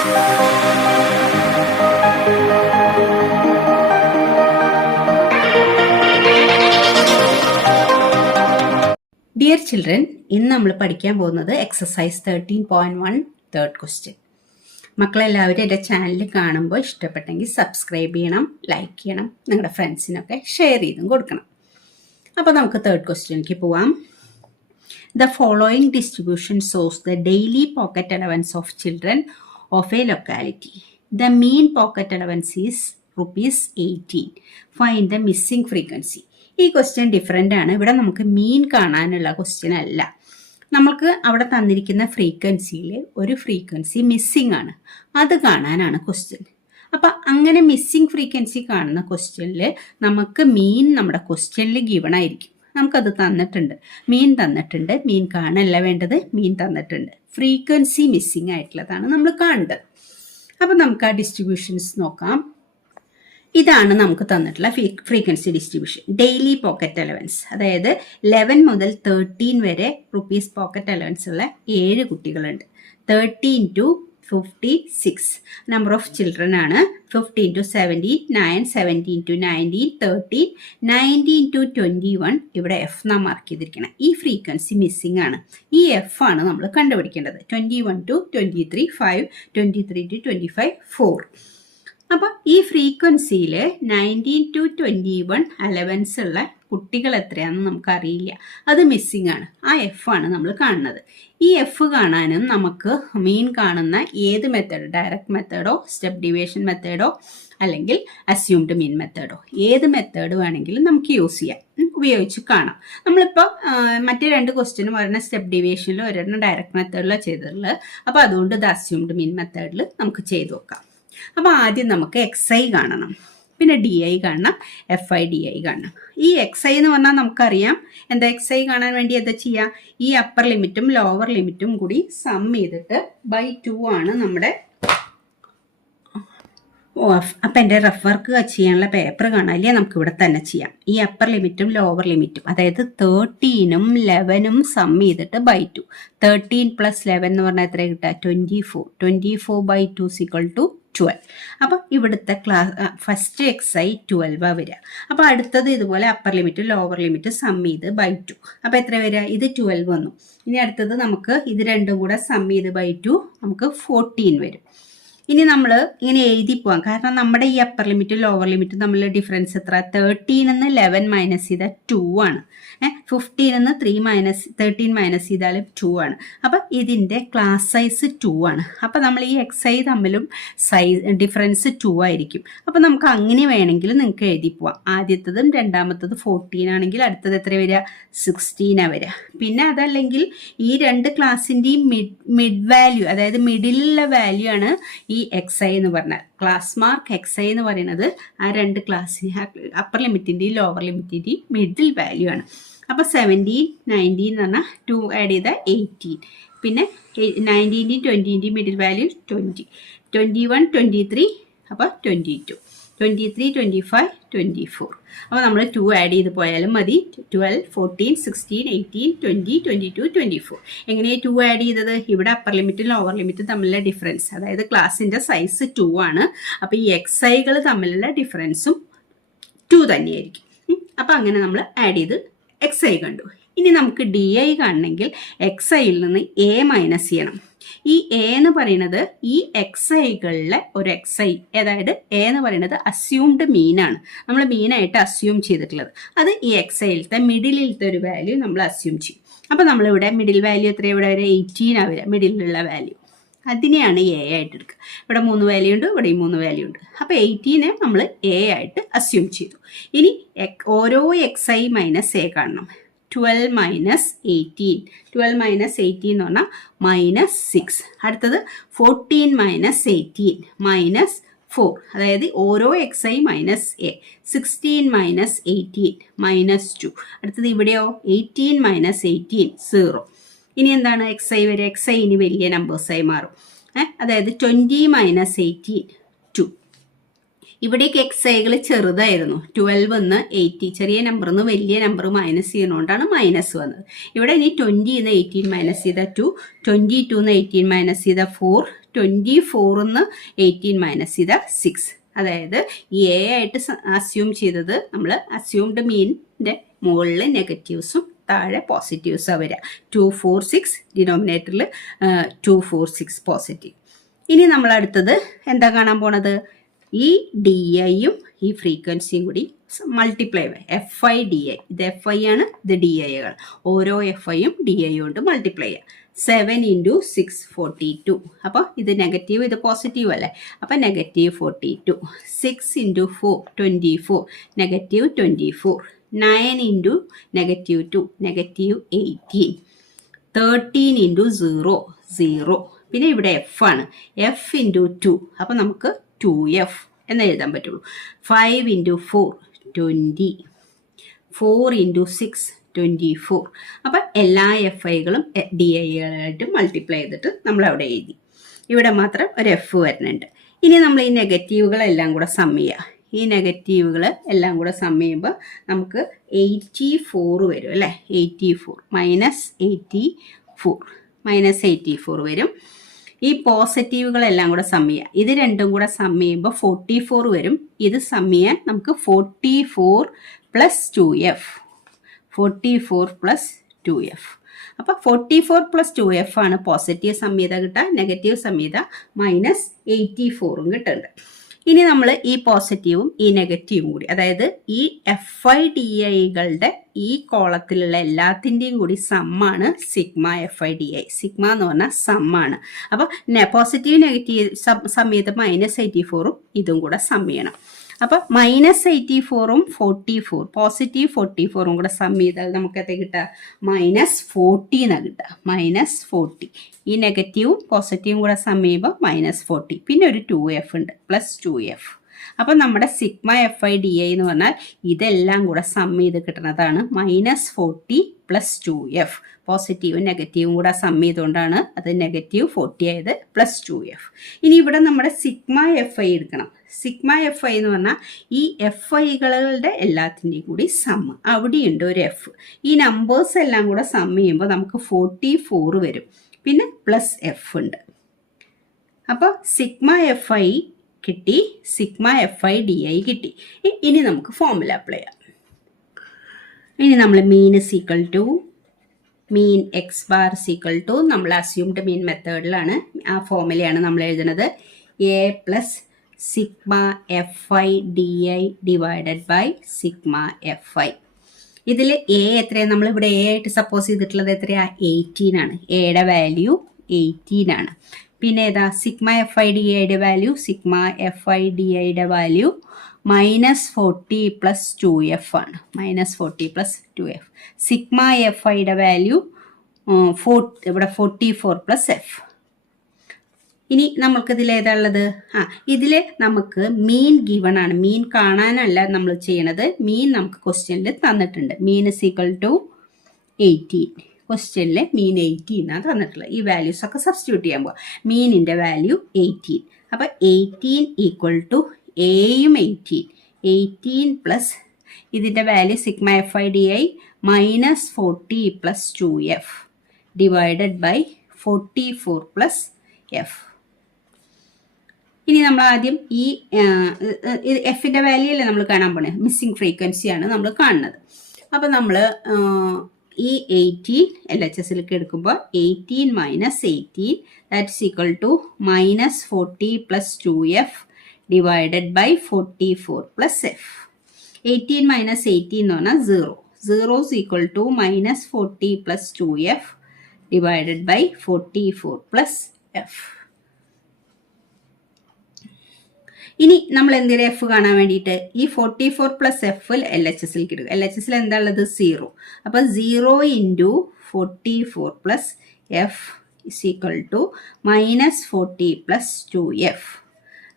Dear children, ഇന്ന് നമ്മൾ പഠിക്കാൻ പോകുന്നത് എക്സസൈസ് 13.1 തേർഡ് ക്വസ്റ്റ്യൻ. മക്കളെല്ലാവരും എൻ്റെ ചാനൽ കാണുമ്പോൾ ഇഷ്ടപ്പെട്ടെങ്കിൽ സബ്സ്ക്രൈബ് ചെയ്യണം, ലൈക്ക് ചെയ്യണം, നിങ്ങളുടെ ഫ്രണ്ട്സിനൊക്കെ ഷെയർ ചെയ്തും കൊടുക്കണം. അപ്പോൾ നമുക്ക് തേർഡ് ക്വസ്റ്റ്യനിലേക്ക് പോവാം. The following distribution shows the daily pocket allowance of children of A locality. The mean pocket allowance is ₹18. Find the missing frequency. ഈ ക്വസ്റ്റ്യൻ ഡിഫറെൻ്റ് ആണ്. ഇവിടെ നമുക്ക് മീൻ കാണാനുള്ള ക്വസ്റ്റ്യൻ അല്ല. നമുക്ക് അവിടെ തന്നിരിക്കുന്ന ഫ്രീക്വൻസിയിൽ ഒരു ഫ്രീക്വൻസി മിസ്സിംഗ് ആണ്, അത് കാണാനാണ് ക്വസ്റ്റ്യൻ. അപ്പം അങ്ങനെ മിസ്സിംഗ് ഫ്രീക്വൻസി കാണുന്ന ക്വസ്റ്റ്യനിൽ നമുക്ക് മീൻ നമ്മുടെ ക്വസ്റ്റ്യനിൽ ഗിവൺ ആയിരിക്കും. നമുക്കത് തന്നിട്ടുണ്ട്, മീൻ തന്നിട്ടുണ്ട്. മീൻ കാണല്ല വേണ്ടത്, മീൻ തന്നിട്ടുണ്ട്. ഫ്രീക്വൻസി മിസ്സിംഗ് ആയിട്ടുള്ളതാണ് നമ്മൾ കാണേണ്ടത്. അപ്പം നമുക്ക് ആ ഡിസ്ട്രിബ്യൂഷൻസ് നോക്കാം. ഇതാണ് നമുക്ക് തന്നിട്ടുള്ള frequency distribution. Daily pocket allowance, അതായത് 11 മുതൽ 13 വരെ റുപ്പീസ് പോക്കറ്റ് അലവൻസ് ഉള്ള 7 കുട്ടികളുണ്ട്. 13 to 56 നമ്പർ ഓഫ് ചിൽഡ്രൻ ആണ്. 15 to 17, 9, 17 to 19, 13, 19 to 21. ഇവിടെ എഫ് നാം മാർക്ക് ചെയ്തിരിക്കണം. ഈ ഫ്രീക്വൻസി മിസ്സിംഗ് ആണ്. ഈ എഫ് ആണ് നമ്മൾ കണ്ടുപിടിക്കേണ്ടത്. 21 to 23, 5, 23 to 25, 4. അപ്പോൾ ഈ ഫ്രീക്വൻസിയിൽ 19 to 21 അലവൻസ് ഉള്ള കുട്ടികൾ എത്രയാണെന്ന് നമുക്കറിയില്ല, അത് മിസ്സിംഗ് ആണ്. ആ എഫ് ആണ് നമ്മൾ കാണുന്നത്. ഈ എഫ് കാണാനും നമുക്ക് മീൻ കാണുന്ന ഏത് മെത്തേഡ്, ഡയറക്റ്റ് മെത്തേഡോ സ്റ്റെപ്പ് ഡിവിഷൻ മെത്തേഡോ അല്ലെങ്കിൽ അസ്യൂംഡ് മീൻ മെത്തേഡോ, ഏത് മെത്തേഡ് വേണമെങ്കിലും നമുക്ക് യൂസ് ചെയ്യാം, ഉപയോഗിച്ച് കാണാം. നമ്മളിപ്പോൾ മറ്റേ 2 ക്വസ്റ്റ്യനും ഒരെണ്ണം സ്റ്റെപ്പ് ഡിവിഷനിലും ഒരെണ്ണം ഡയറക്റ്റ് മെത്തേഡിലോ ചെയ്തിട്ടുള്ളത്. അപ്പോൾ അതുകൊണ്ട് ഇത് അസ്യൂംഡ് മീൻ മെത്തേഡിൽ നമുക്ക് ചെയ്തു നോക്കാം. അപ്പോൾ ആദ്യം നമുക്ക് XI കാണണം, പിന്നെ DI കാണണം, FI DI കാണണം. ഈ XI എന്ന് പറഞ്ഞാൽ നമുക്കറിയാം എന്താ. XI കാണാൻ വേണ്ടി എന്താ ചെയ്യുക, ഈ അപ്പർ ലിമിറ്റും ലോവർ ലിമിറ്റും കൂടി സം ചെയ്തിട്ട് by 2 ആണ് നമ്മുടെ. അപ്പം എൻ്റെ റഫ് വർക്ക് ചെയ്യാനുള്ള പേപ്പർ കാണാനില്ലേ, നമുക്ക് ഇവിടെ തന്നെ ചെയ്യാം. ഈ അപ്പർ ലിമിറ്റും ലോവർ ലിമിറ്റും, അതായത് 13ഉം 11ഉം സം ചെയ്തിട്ട് by 2. 13 + 11 എന്ന് പറഞ്ഞാൽ എത്ര കിട്ടുക, 24. 24 by 2 = 12. അപ്പം ഇവിടുത്തെ ഫസ്റ്റ് XI 12 വരിക. അപ്പോൾ അടുത്തത് ഇതുപോലെ upper limit lower limit sum ചെയ്ത് by 2. അപ്പോൾ എത്ര വരിക, ഇത് 12 വന്നു. ഇനി അടുത്തത് നമുക്ക് ഇത് രണ്ടും കൂടെ സം ചെയ്ത് by 2 നമുക്ക് 14 വരും. ഇനി നമ്മൾ ഇങ്ങനെ എഴുതി പോവാം, കാരണം നമ്മുടെ ഈ അപ്പർ ലിമിറ്റും ലോവർ ലിമിറ്റും തമ്മിലുള്ള ഡിഫറൻസ് എത്ര, 13 11 മൈനസ് ചെയ്താൽ 2 ആണ്. 15 13 മൈനസ് ചെയ്താലും 2 ആണ്. അപ്പം ഇതിൻ്റെ ക്ലാസ് സൈസ് 2 ആണ്. അപ്പം നമ്മൾ ഈ XI തമ്മിലും ഡിഫറൻസ് 2 ആയിരിക്കും. അപ്പം നമുക്ക് അങ്ങനെ വേണമെങ്കിൽ നിങ്ങൾക്ക് എഴുതി പോവാം. ആദ്യത്തതും രണ്ടാമത്തത് 14 ആണെങ്കിൽ അടുത്തത് എത്ര വരിക, 16 വരിക. പിന്നെ അതല്ലെങ്കിൽ ഈ 2 ക്ലാസ്സിൻ്റെയും മിഡ് വാല്യൂ, അതായത് മിഡിലുള്ള വാല്യൂ ആണ് ഈ XI എന്ന് പറഞ്ഞാൽ. ക്ലാസ് മാർക്ക് XI എന്ന് പറയുന്നത് ആ 2 ക്ലാസ്സിന് അപ്പർ ലിമിറ്റിൻ്റെയും ലോവർ ലിമിറ്റിൻ്റെയും മിഡിൽ വാല്യൂ ആണ്. അപ്പോൾ 17, 19 എന്ന് പറഞ്ഞാൽ 2 ആഡ് ചെയ്താൽ 18. പിന്നെ 19ൻ്റെയും 20ൻ്റെയും മിഡിൽ വാല്യൂ 20, 21, 23, അപ്പോൾ 22, 23, 25, 24. അപ്പോൾ നമ്മൾ 2 ആഡ് ചെയ്ത് പോയാലും മതി. 12, 14, 16, 18, 20, 22, 24. എങ്ങനെയാണ് 2 ആഡ് ചെയ്തത്, ഇവിടെ അപ്പർ ലിമിറ്റും ലോവർ ലിമിറ്റും തമ്മിലുള്ള ഡിഫറൻസ്, അതായത് ക്ലാസ്സിൻ്റെ സൈസ് 2 ആണ്. അപ്പോൾ ഈ XIകൾ തമ്മിലുള്ള ഡിഫറൻസും 2 തന്നെയായിരിക്കും. അപ്പോൾ അങ്ങനെ നമ്മൾ ആഡ് ചെയ്ത് XI കണ്ടു. ഇനി നമുക്ക് DI കാണണമെങ്കിൽ XIയിൽ നിന്ന് A മൈനസ് ചെയ്യണം. ഈ A എന്ന് പറയുന്നത് ഈ XIകളിലെ ഒരു XI, അതായത് A എന്ന് പറയുന്നത് അസ്യൂംഡ് മീനാണ്. നമ്മൾ മീനായിട്ട് അസ്യൂം ചെയ്തിട്ടുള്ളത്. അത് ഈ XIയിലത്തെ മിഡിലിലത്തെ ഒരു വാല്യൂ നമ്മൾ അസ്യൂം ചെയ്യും. അപ്പോൾ നമ്മളിവിടെ മിഡിൽ വാല്യൂ എത്ര, ഇവിടെ വരെ 18 വരിക മിഡിലുള്ള വാല്യൂ. അതിനെയാണ് A ആയിട്ട് എടുക്കുക. ഇവിടെ 3 വാല്യൂ ഉണ്ട്, ഇവിടെയും 3 വാല്യൂ ഉണ്ട്. അപ്പോൾ 18 നമ്മൾ A ആയിട്ട് അസ്യൂം ചെയ്തു. ഇനി ഓരോ XI മൈനസ് A കാണണം. 12 മൈനസ് 18, 12 മൈനസ് 18 എന്ന് പറഞ്ഞാൽ -6. അടുത്തത് 14 മൈനസ് 18 -4, അതായത് ഓരോ XI മൈനസ് A. 16 മൈനസ് 18 -2. അടുത്തത് ഇവിടെയോ 18 മൈനസ് 18 0. ഇനി എന്താണ് XI വരെ, XI ഇനി വലിയ നമ്പേഴ്സായി മാറും. അതായത് 20 മൈനസ് 18 2. ഇവിടേക്ക് XIകൾ ചെറുതായിരുന്നു. 12 നിന്ന് 80, ചെറിയ നമ്പറിൽ നിന്ന് വലിയ നമ്പർ മൈനസ് ചെയ്യുന്നതുകൊണ്ടാണ് മൈനസ് വന്നത്. ഇവിടെ ഇനി 20 നിന്ന് 18 മൈനസ് ചെയ്താൽ 2, 22 നിന്ന് 18 മൈനസ് ചെയ്താൽ 4, 24 18 മൈനസ് ചെയ്ത 6. അതായത് എ ആയിട്ട് അസ്യൂം ചെയ്തത് നമ്മൾ അസ്യൂംഡ് മീനിൻ്റെ മുകളിൽ നെഗറ്റീവ്സും താഴെ പോസിറ്റീവ്സാണ് വരിക. 246 ഡിനോമിനേറ്ററിൽ 246 പോസിറ്റീവ്. ഇനി നമ്മൾ അടുത്തത് എന്താ കാണാൻ പോണത്? ഈ ഡി ഐയും ഈ ഫ്രീക്വൻസിയും കൂടി multiply F I D I. ഇത് എഫ് ഐ ആണ്, ഇത് ഡി ഐകൾ. ഓരോ എഫ് ഐയും ഡി ഐ കൊണ്ട് മൾട്ടിപ്ലൈ ചെയ്യുക. 7 × 6 42. അപ്പോൾ ഇത് നെഗറ്റീവ്, ഇത് പോസിറ്റീവ് അല്ലേ? അപ്പോൾ -42. 6 × 4 24, -24. 9 × -2 -18. 13 × 0 0. പിന്നെ ഇവിടെ എഫ് ആണ്. എഫ് × 2, അപ്പോൾ നമുക്ക് 2f എന്ന് എഴുതാൻ പറ്റുള്ളൂ. 5 × 4 20. 4 × 6 24. അപ്പം എല്ലാ എഫ് ഐകളും ഡി ഐകളായിട്ട് മൾട്ടിപ്ലൈ ചെയ്തിട്ട് നമ്മൾ അവിടെ എഴുതി. ഇവിടെ മാത്രം ഒരു എഫ് വരുന്നുണ്ട്. ഇനി നമ്മൾ ഈ നെഗറ്റീവുകളെല്ലാം കൂടെ സം ചെയ്യുക. ഈ നെഗറ്റീവുകൾ എല്ലാം കൂടെ സം ചെയ്യുമ്പോൾ നമുക്ക് 84 വരും അല്ലേ? 84 -84 വരും. ഈ പോസിറ്റീവുകളെല്ലാം കൂടെ സം ചെയ്യുക. ഇത് രണ്ടും കൂടെ സം ചെയ്യുമ്പോൾ 44 വരും. ഇത് സം ചെയ്യാൻ നമുക്ക് 44 + 2f. 44 + 2f. അപ്പോൾ 44 + 2f ആണ് പോസിറ്റീവ് സംഹിത കിട്ടുക. നെഗറ്റീവ് സംഹിത -84 കിട്ടുന്നുണ്ട്. ഇനി നമ്മൾ ഈ പോസിറ്റീവും ഈ നെഗറ്റീവും കൂടി, അതായത് ഈ എഫ് ഐ ഡി ഐകളുടെ ഈ കോളത്തിലുള്ള എല്ലാത്തിൻ്റെയും കൂടി സമ്മാണ് sigma F I D I. Sigma എന്ന് പറഞ്ഞാൽ സമ്മാണ്. അപ്പോൾ പോസിറ്റീവ് നെഗറ്റീവ് സംഹിത -84ഉം ഇതും കൂടെ സം ചെയ്യണം. അപ്പോൾ -84ഉം 44, പോസിറ്റീവ് 44ഉം കൂടെ സം ചെയ്താൽ നമുക്ക് എത്ര കിട്ടുക? -40 എന്നാണ് കിട്ടുക. -40. ഈ നെഗറ്റീവും പോസിറ്റീവും കൂടെ സം ചെയ്യുമ്പോൾ -40. പിന്നെ ഒരു 2f ഉണ്ട്, +2f. അപ്പം നമ്മുടെ sigma F I D I എന്ന് പറഞ്ഞാൽ ഇതെല്ലാം കൂടെ സം ചെയ്ത് കിട്ടുന്നതാണ്. -40 + 2f. പോസിറ്റീവും നെഗറ്റീവും കൂടെ സം ചെയ്തുകൊണ്ടാണ് അത് -40 ആയത്, +2f. ഇനി ഇവിടെ നമ്മുടെ സിഗ്മ എഫ് ഐ എടുക്കണം. സിഗ്മ എഫ് ഐ എന്ന് പറഞ്ഞാൽ ഈ എഫ് ഐകളുടെ എല്ലാത്തിൻ്റെയും കൂടി സം. അവിടെയുണ്ട് ഒരു എഫ്. ഈ നമ്പേഴ്സ് എല്ലാം കൂടെ സം ചെയ്യുമ്പോൾ നമുക്ക് 44 വരും. പിന്നെ +f ഉണ്ട്. അപ്പോൾ സിഗ്മ എഫ് ഐ കിട്ടി, sigma F I D I കിട്ടി. ഇനി നമുക്ക് ഫോർമുല അപ്ലൈ ചെയ്യാം. ഇനി നമ്മൾ മീൻ എക്സ് ബാർ = നമ്മൾ അസ്യൂംഡ് മീൻ മെത്തേഡിലാണ്, ആ ഫോർമുലയാണ് നമ്മൾ എഴുതുന്നത്. a + sigma F I D I / sigma F I. ഇതിൽ എ എത്രയാണ്? നമ്മളിവിടെ എ ആയിട്ട് സപ്പോസ് ചെയ്തിട്ടുള്ളത് എത്രയാണ്? 18 ആണ്. എയുടെ വാല്യൂ 18 ആണ്. പിന്നെ ഏതാ? സിഗ്മ എഫ് ഐ ഡി ഐയുടെ value, sigma F I D ഐയുടെ വാല്യൂ -40 + 2f ആണ്. -40 + 2f. സിഗ്മ എഫ് ഐയുടെ വാല്യൂ ഇവിടെ 44 + f. ഇനി നമുക്കിതിൽ ഏതാ ഉള്ളത്? ഇതിൽ നമുക്ക് മീൻ ഗിവൺ ആണ്. മീൻ കാണാനല്ല നമ്മൾ ചെയ്യണത്. മീൻ നമുക്ക് ക്വസ്റ്റ്യനിൽ തന്നിട്ടുണ്ട്. മീൻ = 18. ക്വസ്റ്റ്യനിൽ മീൻ 18 ആണ് തന്നിട്ടുള്ളത്. ഈ വാല്യൂസ് ഒക്കെ സബ്സ്റ്റിറ്റ്യൂട്ട് ചെയ്യാൻ പോവാം. മീനിൻ്റെ വാല്യൂ 18. അപ്പോൾ 18 = എയും 18 പ്ലസ് ഇതിൻ്റെ value sigma F I D I -40 + 2f / 44 + f. ഇനി നമ്മൾ ആദ്യം ഈ എഫിൻ്റെ വാല്യൂ അല്ലേ നമ്മൾ കാണാൻ പോണേ? മിസ്സിംഗ് ഫ്രീക്വൻസിയാണ് നമ്മൾ കാണുന്നത്. അപ്പോൾ നമ്മൾ ഈ 18 എൽ എച്ച് എസിലേക്ക് എടുക്കുമ്പോൾ 18 - 18 ദാറ്റ് = -40 + 2f / 44 + f. 18 - 18 എന്ന് പറഞ്ഞാൽ 0. 0 = -40 + 2f / 44 + f. ഇനി നമ്മൾ എന്തിനാ എഫ് കാണാൻ വേണ്ടിയിട്ട് ഈ 44 + f എൽ എച്ച് എസിലേക്ക് എടുക്കുക. എൽ എച്ച് എസിൽ എന്താ ഉള്ളത്? 0. അപ്പോൾ 0 × 44 + f = -40 + 2f.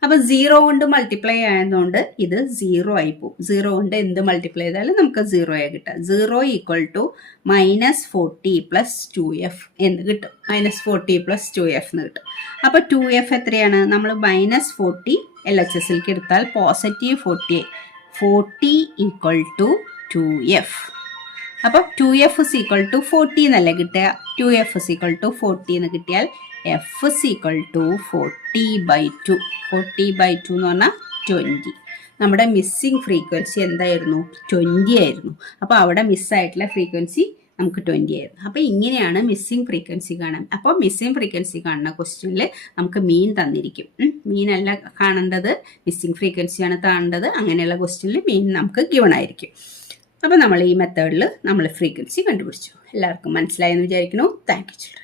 അപ്പോൾ 0 കൊണ്ട് മൾട്ടിപ്ലൈ ആയതുകൊണ്ട് ഇത് 0 ആയി പോകും. 0 കൊണ്ട് എന്ത് മൾട്ടിപ്ലൈ ചെയ്താലും നമുക്ക് 0 ആയി കിട്ടുക. 0 = -40 + 2f എന്ന് കിട്ടും. -40 + 2f എന്ന് കിട്ടും. അപ്പോൾ 2f എത്രയാണ്? നമ്മൾ -40 എൽ എച്ച് എസിലേക്ക് എടുത്താൽ +40 40 = 2f. അപ്പോൾ 2f = 40 എന്നല്ലേ കിട്ടുക? 2f = 40 എന്ന് കിട്ടിയാൽ എഫ് ഇസ് ഈക്വൽ ടു 40/2. 40/2 എന്ന് പറഞ്ഞാൽ 20. നമ്മുടെ മിസ്സിങ് ഫ്രീക്വൻസി എന്തായിരുന്നു? 20 ആയിരുന്നു. അപ്പോൾ അവിടെ മിസ്സായിട്ടുള്ള ഫ്രീക്വൻസി നമുക്ക് 20 ആയിരുന്നു. അപ്പോൾ ഇങ്ങനെയാണ് മിസ്സിങ് ഫ്രീക്വൻസി കാണാൻ. അപ്പോൾ മിസ്സിങ് ഫ്രീക്വൻസി കാണുന്ന ക്വസ്റ്റ്യനിൽ നമുക്ക് മീൻ തന്നിരിക്കും. മീൻ അല്ല കാണേണ്ടത്, മിസ്സിങ് ഫ്രീക്വൻസിയാണ് കാണേണ്ടത്. അങ്ങനെയുള്ള ക്വസ്റ്റ്യനിൽ മീൻ നമുക്ക് ഗിവൺ ആയിരിക്കും. അപ്പോൾ നമ്മൾ ഈ മെത്തേഡിൽ നമ്മൾ ഫ്രീക്വൻസി കണ്ടുപിടിച്ചു. എല്ലാവർക്കും മനസ്സിലായെന്ന് വിചാരിക്കുന്നു. Thank you children.